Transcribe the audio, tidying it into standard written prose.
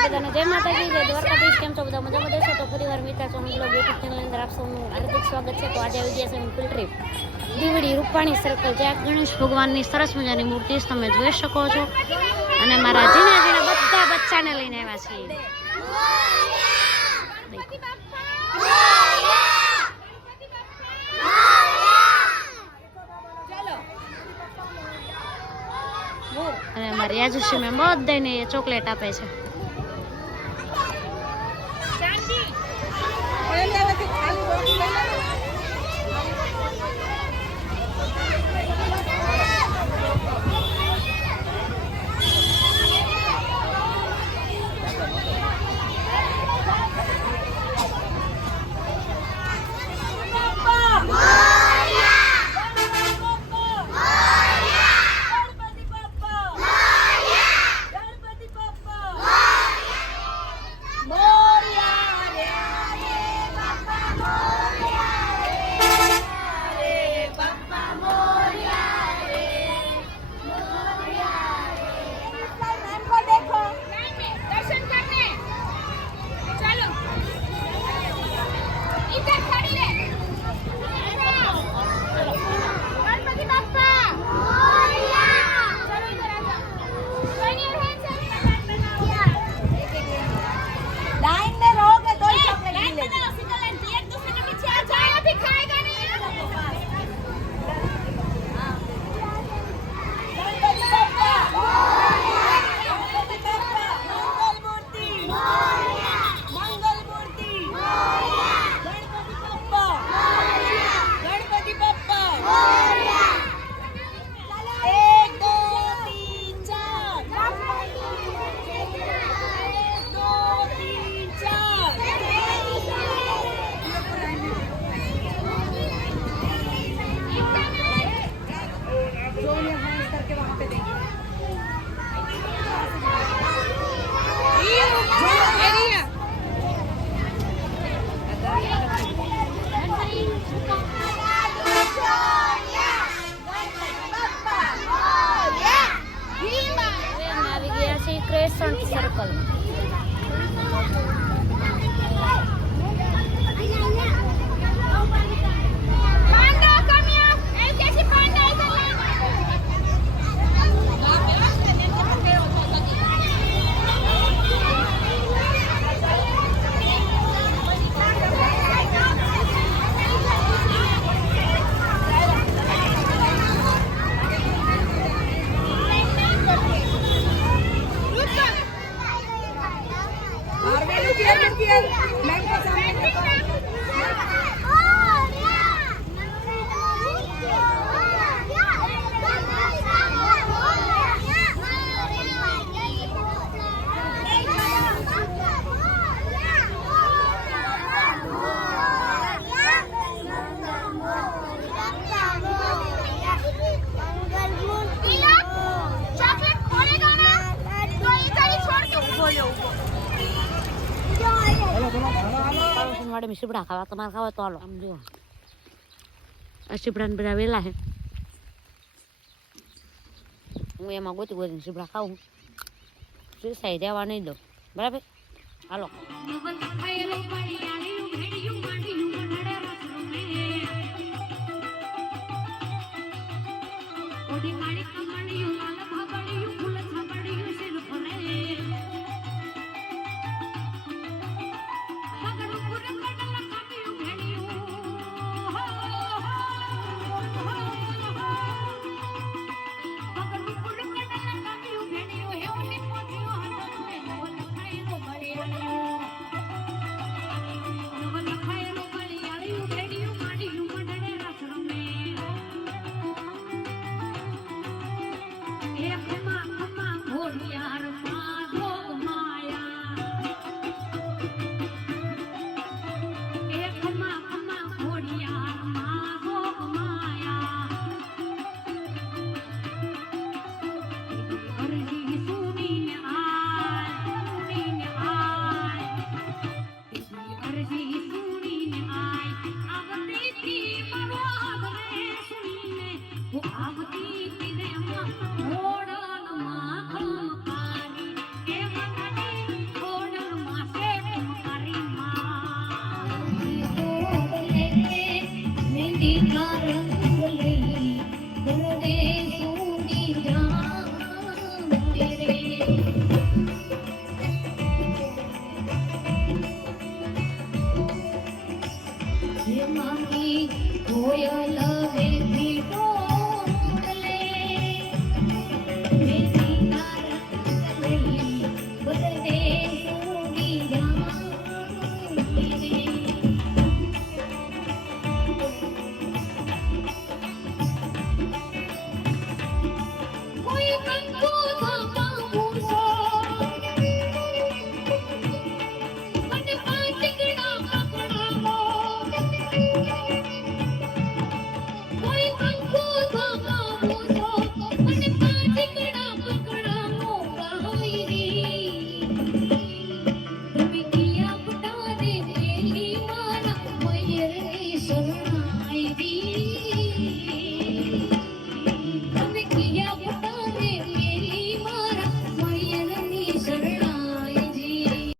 બધાને જય માતાજી, જય દ્વારકાધીશ. કેમ છો બધા? મજામાં દેશો તો ફરીવાર મિત્ર છો હું બ્લોગ યુટ્યુબ ચેનલની અંદર આપ સૌનું હાર્દિક સ્વાગત છે. તો આજે આવી ગયા છે ફિલ્ડ ટ્રીપ દીવડી રૂપાણી સર્કલ, જ્યાં ગણેશ ભગવાનની સરસ મજાની મૂર્તિ તમે જોઈ શકો છો. અને મારા ઝીણા ઝીણા બધા બચ્ચાને લઈને આવ્યા છીએ. અને મારી યાજુશ્રી મેં બધાને ચોકલેટ આપે છે. સર્કલ વાડે સીપડા ખાવા, તમારે ખાવા તો હાલો. આમ જો આ સીપડા બધા વેલા છે, હું એમાં ગોતી ગોતીને સીપડા ખાવું. સુસાઈ રહેવા નહીં દો, બરાબર? હાલો. રે